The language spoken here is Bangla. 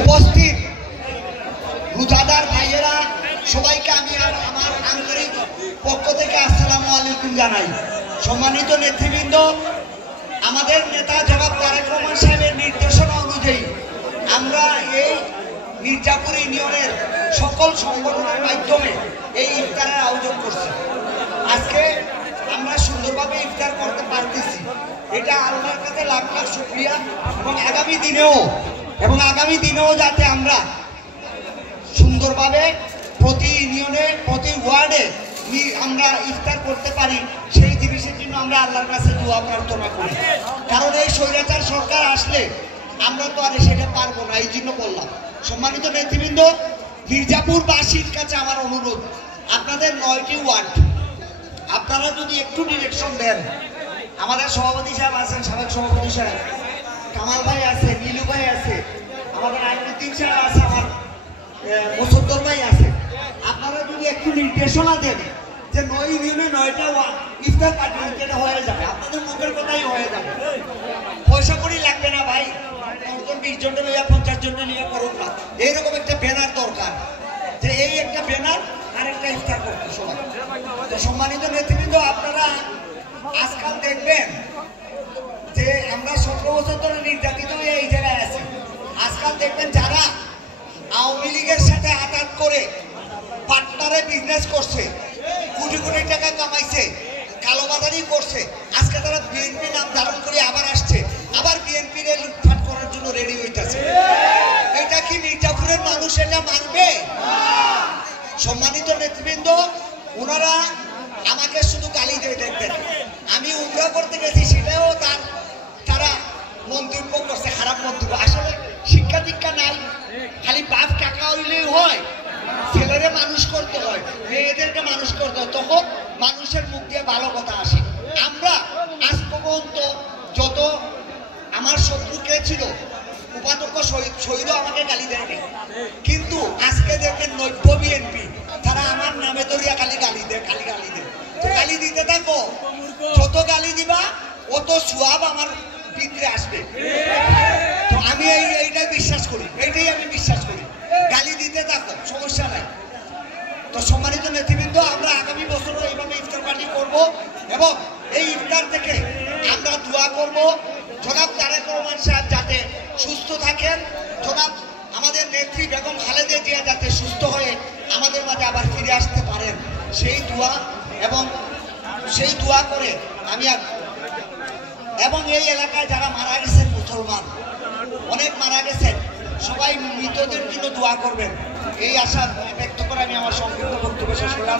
উপস্থিত রোজাদার ভাইয়েরা সবাইকে আমি আমার আন্তরিক পক্ষ থেকে আসসালামু আলাইকুম জানাই। সম্মানিত নেতৃবৃন্দ, আমাদের নেতা জনাব তারেক রহমান সাহেবের নির্দেশনা অনুযায়ী আমরা এই মির্জাপুর ইউনিয়নের সকল সংগঠনের মাধ্যমে এই ইফতারের আয়োজন করছি। আজকে আমরা সুন্দরভাবে ইফতার করতে পারতেছি, এটা আল্লাহর কাছে লাখ লাখ শুকরিয়া। এবং আগামী দিনেও যাতে আমরা সুন্দরভাবে প্রতি ইউনিয়নে প্রতি ওয়ার্ডে আমরা ইফতার করতে পারি, সেই জিনিসের জন্য আমরা আল্লাহর কাছে দোয়া প্রার্থনা করি। কারণ এই স্বৈরাচার সরকার আসলে আমরা তো আর সেটা পারবো না, এই জন্য বললাম। সম্মানিত নেতৃবৃন্দ, মির্জাপুরবাসীর কাছে আমার অনুরোধ, আপনাদের 9টি ওয়ার্ড আপনারা যদি একটু ডিরেকশন দেন, আমাদের সভাপতি সাহেব আছেন, সাবেক সভাপতি সাহেব কামাল ভাই আছে, নীলু ভাই আছে, আমাদের আইনুদ্দিন সাহেব আছে, আমার মুসদ্দর ভাই আছে, আপনারা যদি একটু নির্দেশনা দেন যে 9 ইউনিয়নে 9টা ইফতার পার্টি এটা হয়ে যাবে, আপনাদের মুখের কথাই হয়ে যাবে, পয়সা করি লাগবে না ভাই, 20 জন লইয়া 50 জন নিয়ে করুন না, এইরকম একটা ব্যানার দরকার, যে এই একটা ব্যানার আর একটা ইফতার করতে সবাই। তো সম্মানিত নেতৃবৃন্দ, আপনারা আজকাল দেখবেন যে আমরা 17 বছর ধরে নির্যাতিত হয়ে এই জায়গায় আছি। আজকাল দেখবেন যারা আওয়ামী লীগের সাথে আঘাত করে পার্টনারে বিজনেস করছে, কোটি কোটি টাকা কামাইছে, কালোবাজারি করছে, আজকে তারা বিএনপি নাম ধারণ করে আবার আসছে, আবার বিএনপির লুটপাট করার জন্য রেডি হইতেছে। এটা কি মির্জাপুরের মানুষ এটা মানবে? সম্মানিত নেতৃবৃন্দ, ওনারা আমাকে শুধু গালি দিয়ে দেখবেন, আমি উমরা করতে গেছি সেটাও তারা মন্তব্য করছে, খারাপ মন্তব্য। আসলে শিক্ষা দীক্ষা নাই, খালি বাপ কাকা হইলেই হয়, ছেলেরে মানুষ করতে হয়, মেয়েদেরকে মানুষ করতে হয়, তখন মানুষের মুখ দিয়ে ভালো কথা আসে। আমরা আজ পর্যন্ত যত আমার শত্রু কে ছিল, উপাধ্যক্ষ শহীদও আমাকে গালি দেয়নি, কিন্তু আজকে দেখবেন নব্য বিএনপি তারা আমার নামে ধরিয়া খালি গালি দেয়, খালি গালি দেয়। গালি দিতে থাকো, যত গালি দিবা অত সোয়াব আমার ভিতরে আসবে। তো আমি এইটাই বিশ্বাস করি, গালি দিতে থাকো, সমস্যা নাই। তো সম্মানিত নেতৃবৃন্দ, আমরা আগামী বছরও এইভাবে ইফতার পার্টি করব এবং এই ইফতার থেকে আমরা দোয়া করব জনাব তারেক রহমান সাহেব যাতে সুস্থ থাকেন, জনাব আমাদের নেত্রী বেগম খালেদা জিয়া যাতে সুস্থ হয়ে আমাদের মাঝে আবার ফিরে আসতে পারেন, সেই দোয়া করে আমি এবং এই এলাকায় যারা মারা গেছেন, মুসলমান অনেক মারা গেছেন, সবাই মৃতদের জন্য দোয়া করবেন, এই আশা ব্যক্ত করে আমি আমার সংক্ষিপ্ত বক্তব্য শেষ করলাম।